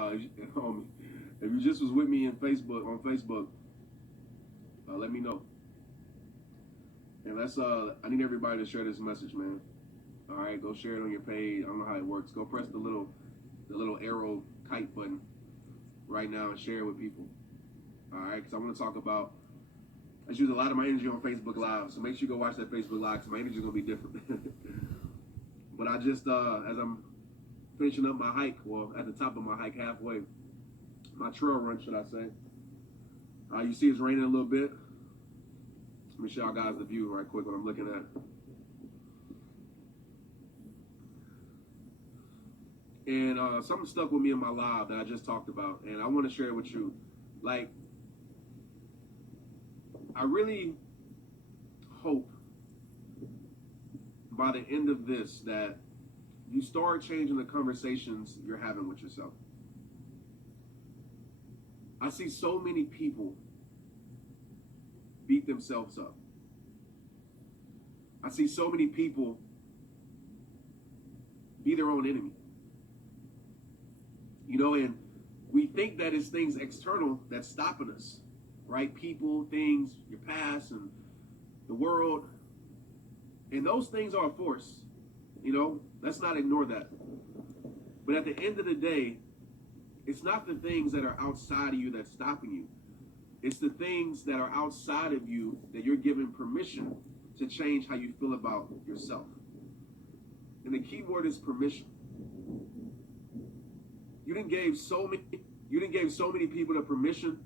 If you just was with me in Facebook on Facebook, let me know. And let's I need everybody to share this message, man. All right, go share it on your page. I don't know how it works. Go press the little arrow kite button right now and share it with people. All right, because I want to talk about. I use a lot of my energy on Facebook Live, so make sure you go watch that Facebook Live because my energy is gonna be different. But I just as I'm finishing up my hike, well, at the top of my hike halfway, my trail run, should I say? You see it's raining a little bit. Let me show y'all guys the view right quick what I'm looking at. And something stuck with me in my live that I just talked about, and I want to share it with you. Like, I really hope by the end of this that you start changing the conversations you're having with yourself. I see so many people beat themselves up. I see so many people be their own enemy. You know, and we think that it's things external that's stopping us, right? People, things, your past, and the world. And those things are a force. You know, let's not ignore that. But at the end of the day, it's not the things that are outside of you that's stopping you. It's the things that are outside of you that you're given permission to change how you feel about yourself. And the key word is permission. You didn't give so many people the permission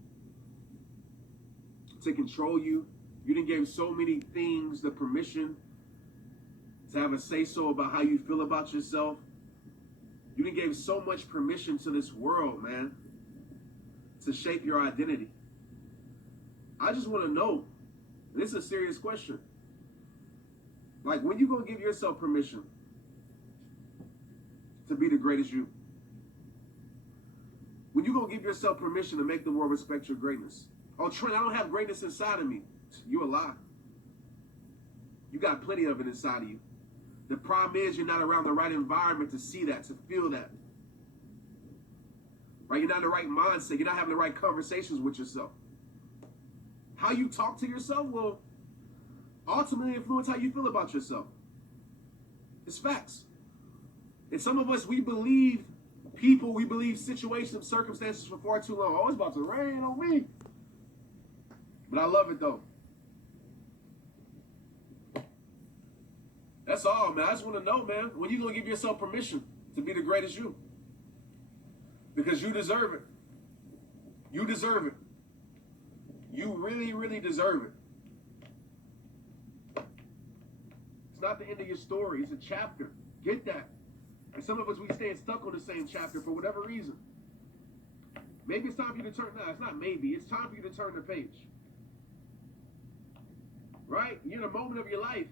to control you. You didn't give so many things the permission to have a say-so about how you feel about yourself. You didn't give so much permission to this world, man, to shape your identity. I just want to know, and this is a serious question, like, when you gonna give yourself permission to be the greatest you? When you gonna give yourself permission to make the world respect your greatness? Oh, Trent, I don't have greatness inside of me. You a lie. You got plenty of it inside of you. The problem is you're not around the right environment to see that, to feel that. Right? You're not in the right mindset. You're not having the right conversations with yourself. How you talk to yourself will ultimately influence how you feel about yourself. It's facts. And some of us, we believe people, we believe situations, circumstances for far too long. Oh, it's about to rain on me. But I love it though. That's all, man. I just want to know, man, when you gonna give yourself permission to be the greatest you? Because you deserve it. You deserve it. You really, really deserve it. It's not the end of your story. It's a chapter. Get that. And some of us, we staying stuck on the same chapter for whatever reason. Maybe it's time for you to turn. No, it's not maybe. It's time for you to turn the page. Right? You're in a moment of your life.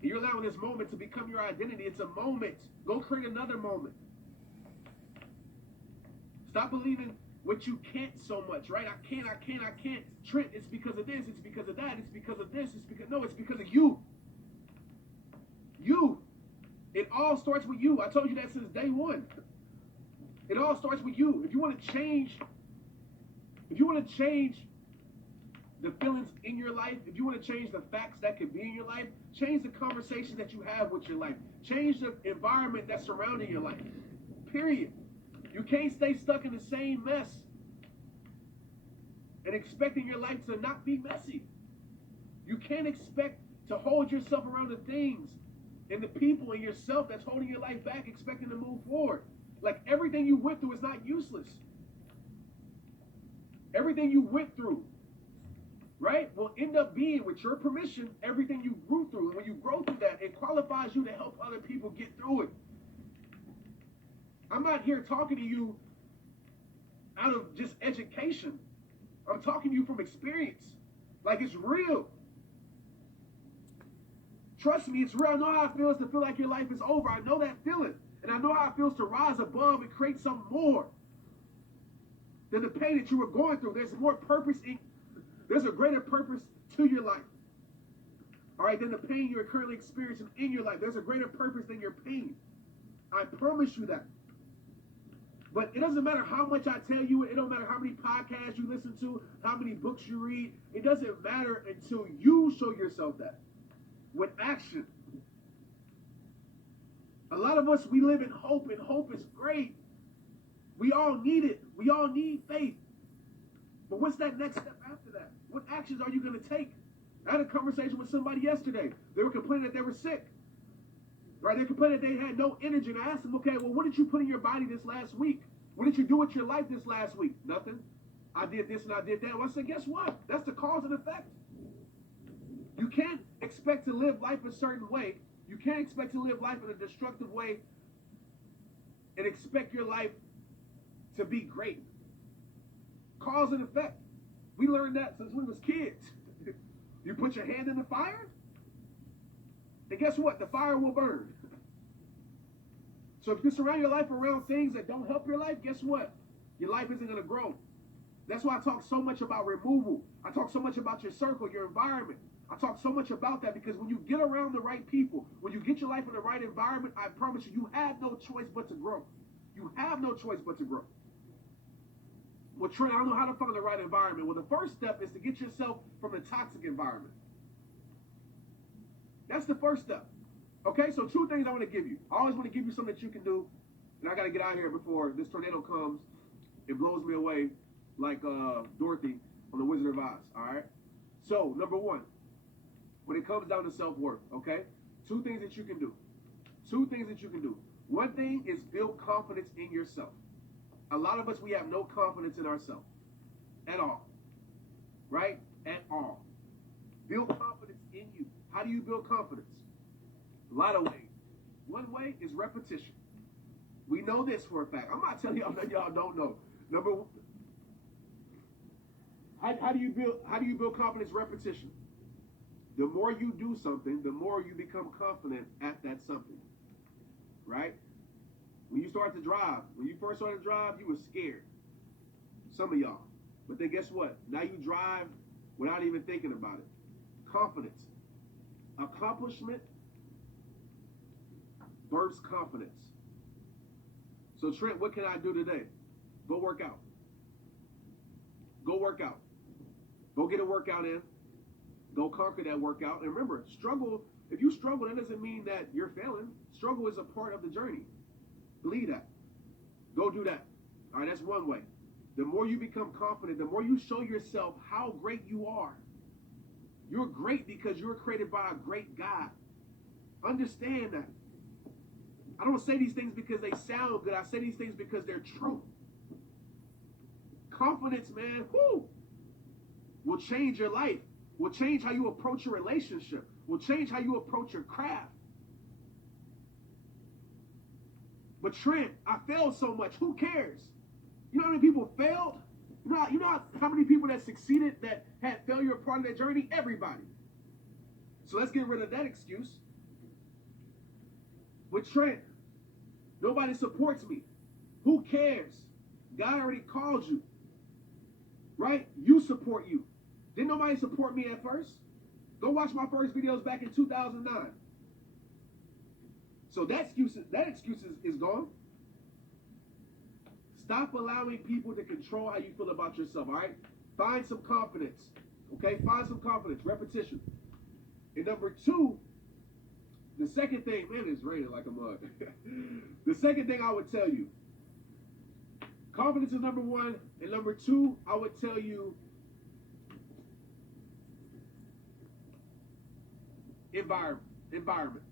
And you're allowing this moment to become your identity. It's a moment. Go create another moment. Stop believing what you can't so much, right? I can't. Trent, it's because of this. It's because of that. It's because of this. No, it's because of you. You. It all starts with you. I told you that since day one. It all starts with you. If you want to change the feelings in your life, if you want to change the facts that could be in your life, change the conversation that you have with your life. Change the environment that's surrounding your life. Period. You can't stay stuck in the same mess and expecting your life to not be messy. You can't expect to hold yourself around the things and the people and yourself that's holding your life back, expecting to move forward. Like, everything you went through is not useless. Everything you went through, right, will end up being, with your permission, everything you grew through. And when you grow through that, it qualifies you to help other people get through it. I'm not here talking to you out of just education. I'm talking to you from experience. Like, it's real. Trust me, it's real. I know how it feels to feel like your life is over. I know that feeling. And I know how it feels to rise above and create something more than the pain that you were going through. There's more purpose there's a greater purpose to your life. All right, than the pain you're currently experiencing in your life. There's a greater purpose than your pain. I promise you that. But it doesn't matter how much I tell you. It don't matter how many podcasts you listen to, how many books you read. It doesn't matter until you show yourself that with action. A lot of us, we live in hope, and hope is great. We all need it. We all need faith. But what's that next step after that? What actions are you going to take? I had a conversation with somebody yesterday. They were complaining that they were sick. Right? They complained that they had no energy. And I asked them, okay, well, what did you put in your body this last week? What did you do with your life this last week? Nothing. I did this and I did that. Well, I said, guess what? That's the cause and effect. You can't expect to live life a certain way. You can't expect to live life in a destructive way and expect your life to be great. Cause and effect. We learned that since we was kids. You put your hand in the fire, and guess what? The fire will burn. So if you surround your life around things that don't help your life, guess what? Your life isn't going to grow. That's why I talk so much about removal. I talk so much about your circle, your environment. I talk so much about that because when you get around the right people, when you get your life in the right environment, I promise you, you have no choice but to grow. You have no choice but to grow. Well, Trent, I don't know how to find the right environment. Well, the first step is to get yourself from a toxic environment. That's the first step. Okay, so two things I want to give you. I always want to give you something that you can do, and I got to get out of here before this tornado comes and blows me away like Dorothy on The Wizard of Oz, all right? So, number one, when it comes down to self-worth, okay, two things that you can do. Two things that you can do. One thing is build confidence in yourself. A lot of us, we have no confidence in ourselves at all, right? At all. Build confidence in you. How do you build confidence? A lot of ways. One way is repetition. We know this for a fact. I'm not telling y'all that y'all don't know. Number one, how do you build confidence? Repetition. The more you do something, the more you become confident at that something. Right? When you start to drive, when you first started to drive, you were scared. Some of y'all. But then guess what? Now you drive without even thinking about it. Confidence. Accomplishment births confidence. So Trent, what can I do today? Go work out. Go work out. Go get a workout in. Go conquer that workout. And remember, struggle, if you struggle, that doesn't mean that you're failing. Struggle is a part of the journey. Believe that. Go do that. All right, that's one way. The more you become confident, the more you show yourself how great you are. You're great because you're created by a great God. Understand that. I don't say these things because they sound good. I say these things because they're true. Confidence, man, will change your life. Will change how you approach your relationship. Will change how you approach your craft. But Trent, I failed so much. Who cares? You know how many people failed? You know how many people that succeeded that had failure part of their journey? Everybody. So let's get rid of that excuse. With Trent, nobody supports me. Who cares? God already called you. Right? You support you. Didn't nobody support me at first? Go watch my first videos back in 2009. So that excuse is gone. Stop allowing people to control how you feel about yourself, all right? Find some confidence, okay? Find some confidence, repetition. And number two, the second thing, man, it's raining like a mug. The second thing I would tell you, confidence is number one. And number two, I would tell you, environment.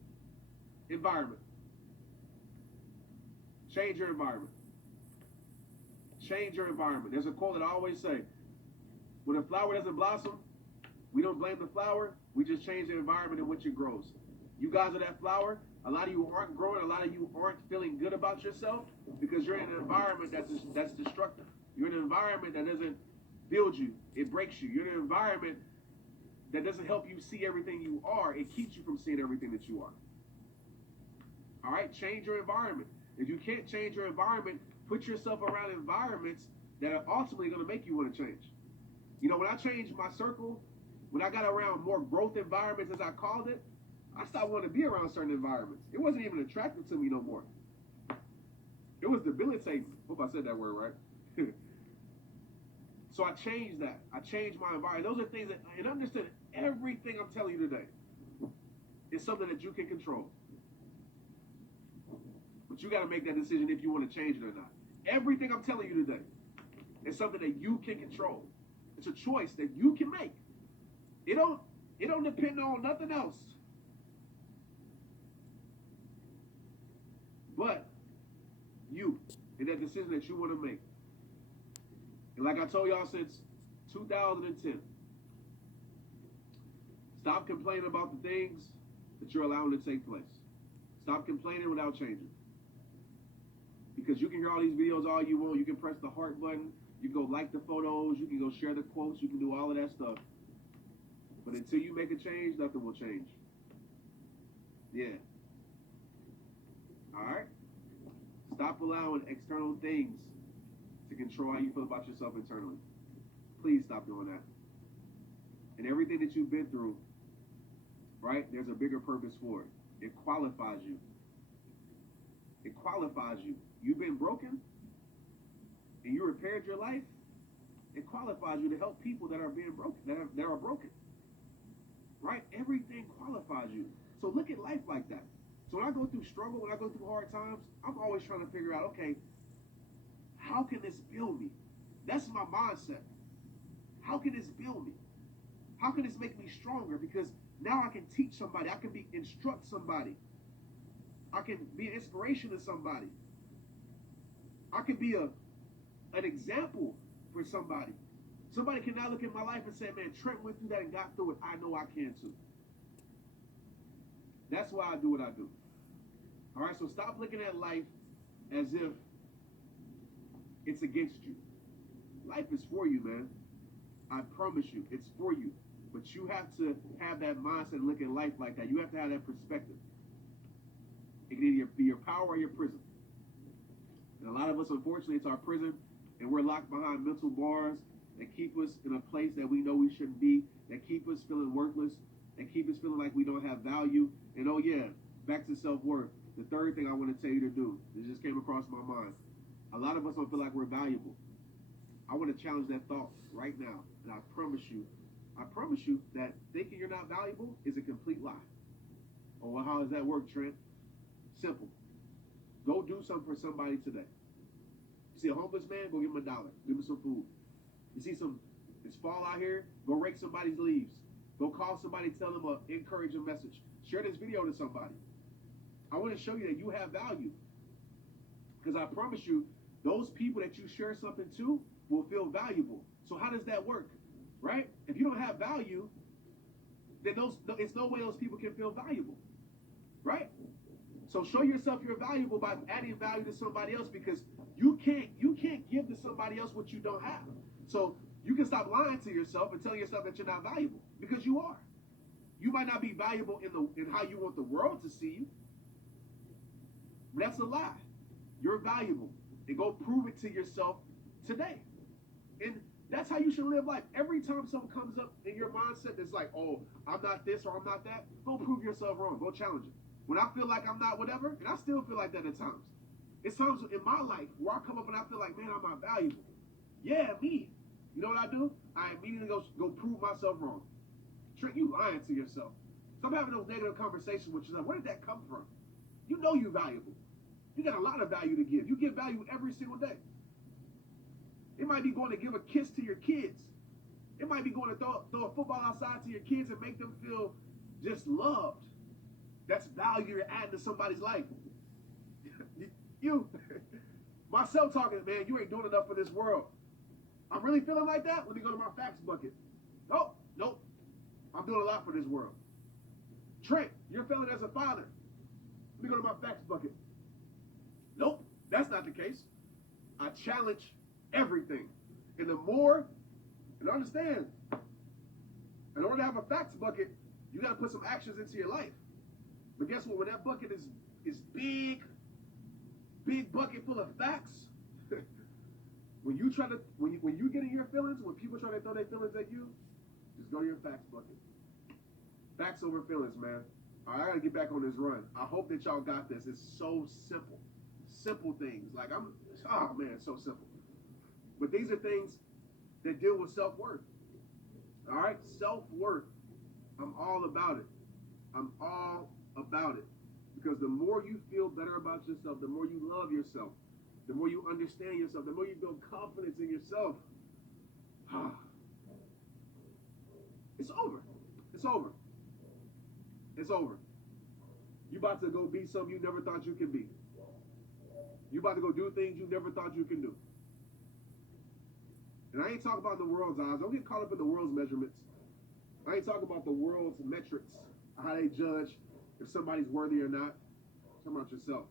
Change your environment. Change your environment. There's a quote that I always say, when a flower doesn't blossom, we don't blame the flower, we just change the environment in which it grows. You guys are that flower. A lot of you aren't growing. A lot of you aren't feeling good about yourself because you're in an environment that's destructive. You're in an environment that doesn't build you. It breaks you. You're in an environment that doesn't help you see everything you are. It keeps you from seeing everything that you are. All right? Change your environment. If you can't change your environment, put yourself around environments that are ultimately going to make you want to change. You know, when I changed my circle, when I got around more growth environments, as I called it, I stopped wanting to be around certain environments. It wasn't even attractive to me no more. It It was debilitating. Hope I said that word right. So I changed that. I changed my environment. Those are things that, and understand everything I'm telling you today is something that you can control. But you got to make that decision if you want to change it or not. Everything I'm telling you today is something that you can control. It's a choice that you can make. It don't depend on nothing else. But you and that decision that you want to make. And like I told y'all since 2010, stop complaining about the things that you're allowing to take place. Stop complaining without changing. Because you can hear all these videos all you want. You can press the heart button. You can go like the photos. You can go share the quotes. You can do all of that stuff. But until you make a change, nothing will change. Yeah. All right? Stop allowing external things to control how you feel about yourself internally. Please stop doing that. And everything that you've been through, right, there's a bigger purpose for it. It qualifies you. It qualifies you. You've been broken and you repaired your life. It qualifies you to help people that are being broken, that are broken. Right? Everything qualifies you. So look at life like that. So when I go through struggle, when I go through hard times, I'm always trying to figure out, okay, how can this build me? That's my mindset. How can this build me? How can this make me stronger? Because now I can teach somebody. I can instruct somebody. I can be an inspiration to somebody. I can be an example for somebody. Somebody can now look at my life and say, man, Trent went through that and got through it. I know I can too. That's why I do what I do. All right, so stop looking at life as if it's against you. Life is for you, man. I promise you, it's for you. But you have to have that mindset and look at life like that. You have to have that perspective. It can either be your power or your prison. And a lot of us, unfortunately, it's our prison, and we're locked behind mental bars that keep us in a place that we know we shouldn't be, that keep us feeling worthless, that keep us feeling like we don't have value. And oh yeah, back to self-worth. The third thing I want to tell you to do, this just came across my mind. A lot of us don't feel like we're valuable. I want to challenge that thought right now. And I promise you that thinking you're not valuable is a complete lie. Oh, well, how does that work, Trent? Simple. Go do something for somebody today. You see a homeless man, go give him $1. Give him some food. You see it's fall out here, go rake somebody's leaves. Go call somebody, tell them an encouraging message. Share this video to somebody. I want to show you that you have value. Because I promise you, those people that you share something to will feel valuable. So how does that work? Right? If you don't have value, then it's no way those people can feel valuable. Right? So show yourself you're valuable by adding value to somebody else, because you can't give to somebody else what you don't have. So you can stop lying to yourself and telling yourself that you're not valuable, because you are. You might not be valuable in how you want the world to see you. But that's a lie. You're valuable. And go prove it to yourself today. And that's how you should live life. Every time something comes up in your mindset that's like, oh, I'm not this or I'm not that, go prove yourself wrong. Go challenge it. When I feel like I'm not whatever, and I still feel like that at times. It's times in my life where I come up and I feel like, man, I'm not valuable. Yeah, me. You know what I do? I immediately go prove myself wrong. Trent, you lying to yourself. Stop having those negative conversations with yourself. Where did that come from? You know you're valuable. You got a lot of value to give. You give value every single day. It might be going to give a kiss to your kids. It might be going to throw a football outside to your kids and make them feel just loved. That's value you're adding to somebody's life. You, myself talking, man, you ain't doing enough for this world. I'm really feeling like that? Let me go to my facts bucket. Nope. I'm doing a lot for this world. Trent, you're failing as a father. Let me go to my facts bucket. Nope, that's not the case. I challenge everything. And the more, and understand, in order to have a facts bucket, you got to put some actions into your life. But guess what? When that bucket is big bucket full of facts, when you get in your feelings, when people try to throw their feelings at you, just go to your facts bucket. Facts over feelings, man. All right, I got to get back on this run. I hope that y'all got this. It's so simple. simple things. Like oh man, it's so simple. But these are things that deal with self-worth. All right, self-worth. I'm all about it. I'm all about it. Because the more you feel better about yourself, the more you love yourself, the more you understand yourself, the more you build confidence in yourself. It's over. It's over. It's over. You about to go be something you never thought you could be. You about to go do things you never thought you can do. And I ain't talking about the world's eyes. Don't get caught up in the world's measurements. I ain't talking about the world's metrics, how they judge if somebody's worthy or not. I'm talking about yourself.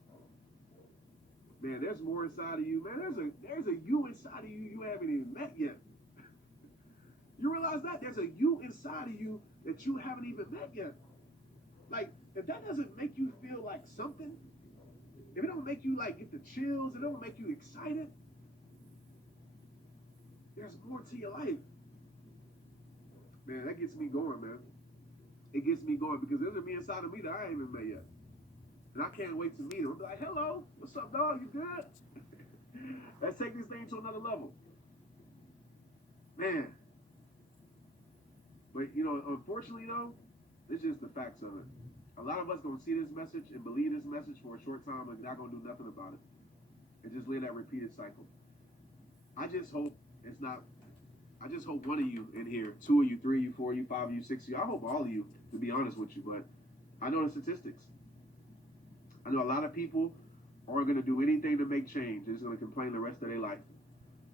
Man, there's more inside of you. Man, there's a you inside of you haven't even met yet. You realize that? There's a you inside of you that you haven't even met yet. Like, if that doesn't make you feel like something, if it don't make you like get the chills, if it don't make you excited, there's more to your life. Man, that gets me going, man. It gets me going because there's a me inside of me that I ain't even met yet. And I can't wait to meet him. I'm like, hello, what's up, dog? You good? Let's take this thing to another level. Man. But, you know, unfortunately, though, it's just the facts of it. A lot of us gonna see this message and believe this message for a short time and not gonna do nothing about it. And just live that repeated cycle. I just hope it's not, I just hope one of you in here, 2 of you, 3 of you, 4 of you, 5 of you, 6 of you, I hope all of you, to be honest with you, but I know the statistics. I know a lot of people aren't gonna do anything to make change. They're just gonna complain the rest of their life.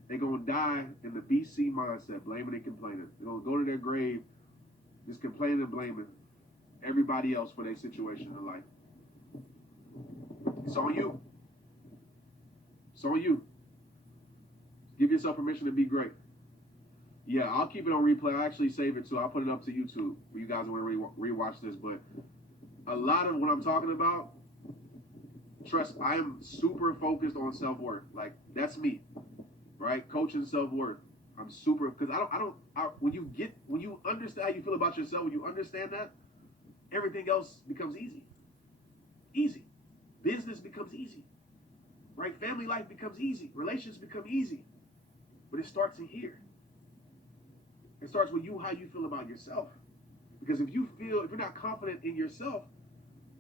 They're gonna die in the BC mindset, blaming and complaining. They're gonna go to their grave just complaining and blaming everybody else for their situation in life. It's on you. It's on you. Give yourself permission to be great. Yeah, I'll keep it on replay. I actually save it too. I'll put it up to YouTube for you guys want to rewatch this. But a lot of what I'm talking about, trust, I am super focused on self-worth. Like, that's me, right? Coaching self-worth. I'm super, because when you understand how you feel about yourself, when you understand that, everything else becomes easy. Easy. Business becomes easy. Right? Family life becomes easy. Relationships become easy. But it starts in here. It starts with you, how you feel about yourself. Because if you're not confident in yourself,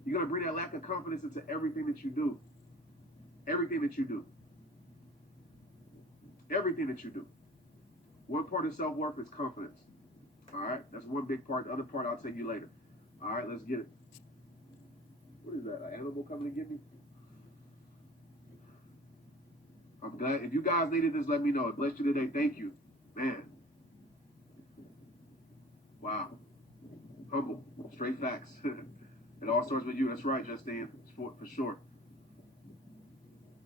you're going to bring that lack of confidence into everything that you do. Everything that you do. Everything that you do. One part of self-worth is confidence. All right? That's one big part. The other part I'll tell you later. All right, let's get it. What is that? An animal coming to get me? I'm glad. If you guys needed this, let me know. It blessed you today. Thank you. Man. Wow. Humble. Straight facts. It all starts with you. That's right, Justine. For sure.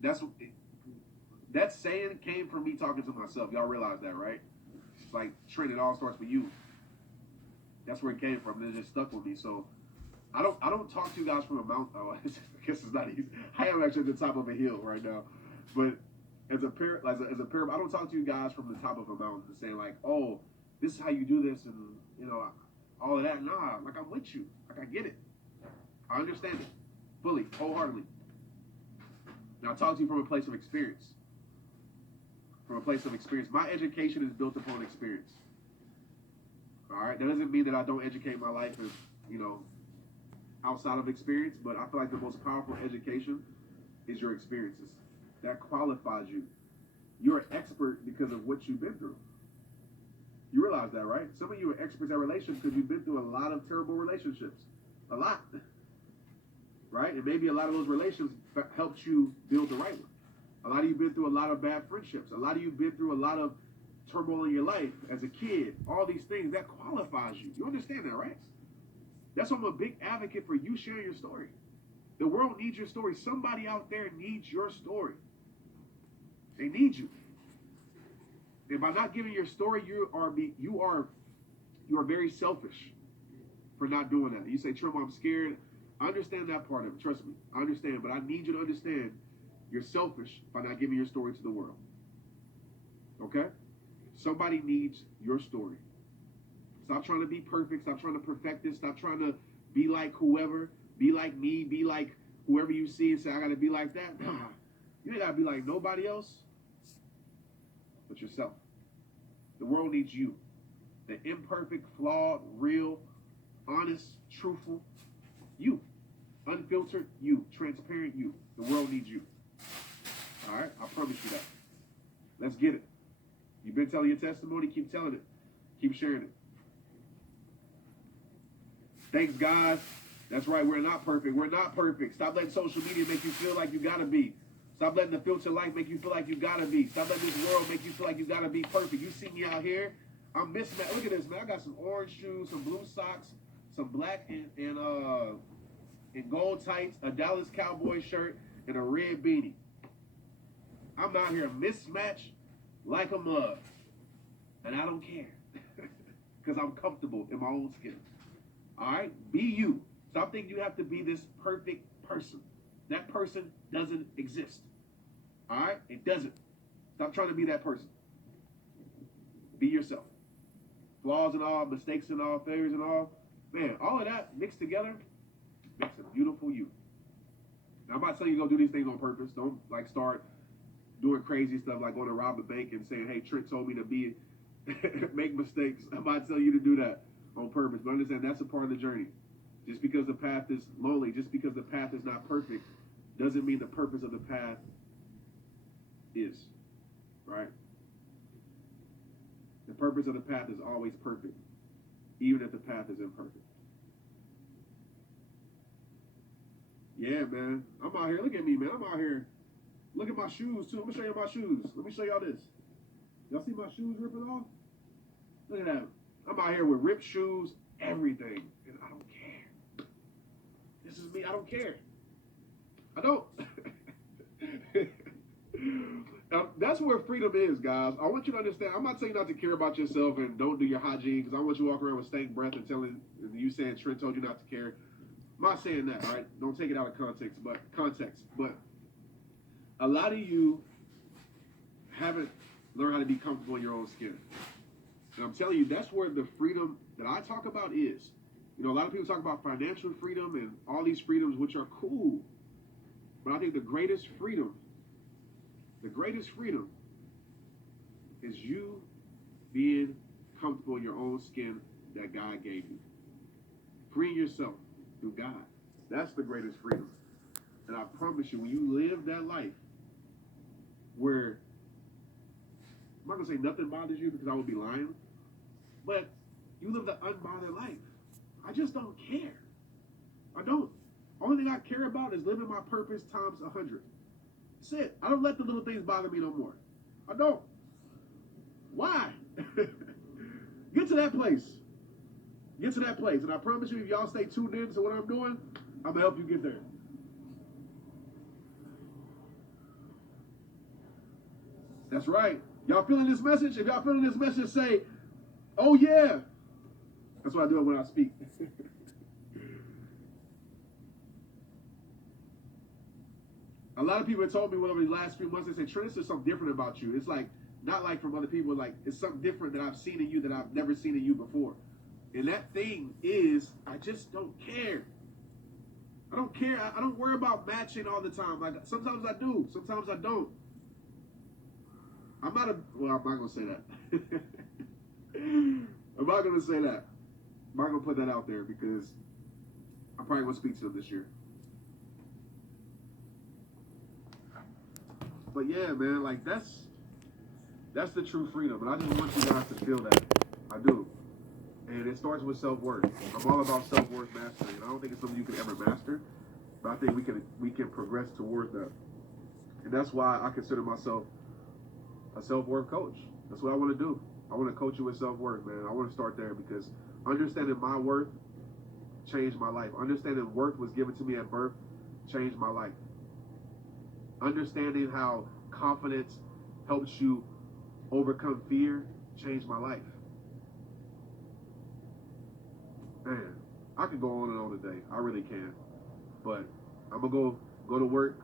That saying came from me talking to myself. Y'all realize that, right? It's like, Trent, it all starts with you. That's where it came from. It just stuck with me. So I don't talk to you guys from a mountain. Oh, I guess it's not easy. I am actually at the top of a hill right now. But as a parent, I don't talk to you guys from the top of a mountain and saying like, oh, this is how you do this, and you know, all of that. Nah, like, I'm with you. Like, I get it. I understand it fully, wholeheartedly. Now I talk to you from a place of experience. From a place of experience. My education is built upon experience. All right, that doesn't mean that I don't educate my life as, you know, outside of experience, but I feel like the most powerful education is your experiences. That qualifies you. You're an expert because of what you've been through. You realize that, right? Some of you are experts at relationships because you've been through a lot of terrible relationships. A lot. Right? And maybe a lot of those relationships helped you build the right one. A lot of you have been through a lot of bad friendships. A lot of you have been through a lot of turmoil in your life as a kid. All these things, that qualifies you. You understand that, right? That's why I'm a big advocate for you sharing your story. The world needs your story. Somebody out there needs your story. They need you. And by not giving your story, you are very selfish for not doing that. You say, Trent, I'm scared. I understand that part of it. Trust me. I understand. But I need you to understand you're selfish by not giving your story to the world. Okay? Somebody needs your story. Stop trying to be perfect. Stop trying to perfect it. Stop trying to be like whoever. Be like me. Be like whoever you see and say, I got to be like that. Nah. You ain't gotta be like nobody else but yourself. The world needs you. The imperfect, flawed, real, honest, truthful you. Unfiltered you. Transparent you. The world needs you. All right? I promise you that. Let's get it. You've been telling your testimony. Keep telling it. Keep sharing it. Thanks, guys. That's right. We're not perfect. We're not perfect. Stop letting social media make you feel like you got to be. Stop letting the filter life make you feel like you got to be. Stop letting this world make you feel like you got to be perfect. You see me out here. I'm mismatched. Look at this, man. I got some orange shoes, some blue socks, some black and gold tights, a Dallas Cowboy shirt, and a red beanie. I'm out here mismatched like a mug. And I don't care. Because I'm comfortable in my own skin. All right? Be you. Stop thinking you have to be this perfect person. That person doesn't exist. All right? It doesn't. Stop trying to be that person. Be yourself. Flaws and all, mistakes and all, failures and all. Man, all of that mixed together makes a beautiful you. Now, I'm not telling you to go do these things on purpose. Don't, like, start doing crazy stuff like going to rob a bank and saying, hey, Trent told me to be make mistakes. I'm not telling you to do that on purpose. But understand that's a part of the journey. Just because the path is lonely, just because the path is not perfect, doesn't mean the purpose of the path is. Right? The purpose of the path is always perfect, even if the path is imperfect. Yeah, man. I'm out here. Look at me, man. I'm out here. Look at my shoes, too. Let me show you my shoes. Let me show y'all this. Y'all see my shoes ripping off? Look at that. I'm out here with ripped shoes, everything. And I don't care. This is me. I don't care. I don't. That's where freedom is, guys. I want you to understand. I'm not saying not to care about yourself and don't do your hygiene, because I want you to walk around with stank breath and telling you saying Trent told you not to care. I'm not saying that, all right? Don't take it out of context. But a lot of you haven't learned how to be comfortable in your own skin. And I'm telling you, that's where the freedom that I talk about is. You know, a lot of people talk about financial freedom and all these freedoms, which are cool. But I think the greatest freedom is you being comfortable in your own skin that God gave you. Freeing yourself through God. That's the greatest freedom. And I promise you, when you live that life where, I'm not going to say nothing bothers you because I would be lying, but you live the unbothered life. I just don't care. I don't. Only thing I care about is living my purpose times 100. That's it. I don't let the little things bother me no more. I don't. Why? Get to that place. Get to that place. And I promise you, if y'all stay tuned in to what I'm doing, I'm going to help you get there. That's right. Y'all feeling this message? If y'all feeling this message, say, oh yeah. That's what I do when I speak. A lot of people have told me over the last few months, they say, Trent, there's something different about you. It's like, not like from other people, like it's something different that I've seen in you that I've never seen in you before. And that thing is, I just don't care. I don't care. I don't worry about matching all the time. Like sometimes I do, sometimes I don't. I'm not going to say that. I'm not going to say that. I'm not going to put that out there because I'm probably going to speak to them this year. But yeah, man, like that's the true freedom. And I just want you guys to feel that. I do. And it starts with self-worth. I'm all about self-worth mastery. And I don't think it's something you can ever master. But I think we can progress towards that. And that's why I consider myself a self-worth coach. That's what I want to do. I want to coach you with self-worth, man. I want to start there because understanding my worth changed my life. Understanding worth was given to me at birth changed my life. Understanding how confidence helps you overcome fear changed my life. Man, I could go on and on today. I really can. But I'm going to go to work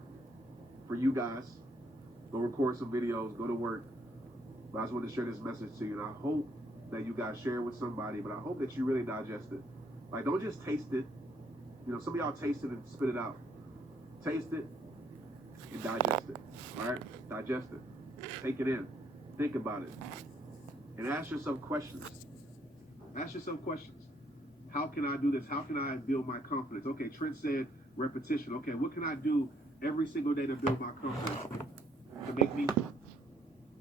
for you guys. Go record some videos. Go to work. But I just want to share this message to you. And I hope that you guys share it with somebody. But I hope that you really digest it. Like, don't just taste it. You know, some of y'all taste it and spit it out. Taste it. and digest it. All right? Digest it. Take it in. Think about it. And ask yourself questions. Ask yourself questions. How can I do this? How can I build my confidence? Okay, Trent said repetition. Okay, what can I do every single day to build my confidence? To make me,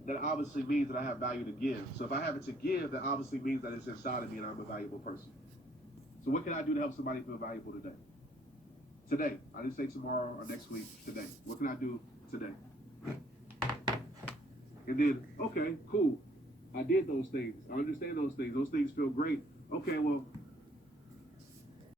that obviously means that I have value to give. So if I have it to give, that obviously means that it's inside of me and I'm a valuable person. So what can I do to help somebody feel valuable today? Today. I didn't say tomorrow or next week. Today. What can I do today? And then, okay, cool. I did those things. I understand those things. Those things feel great. Okay, well,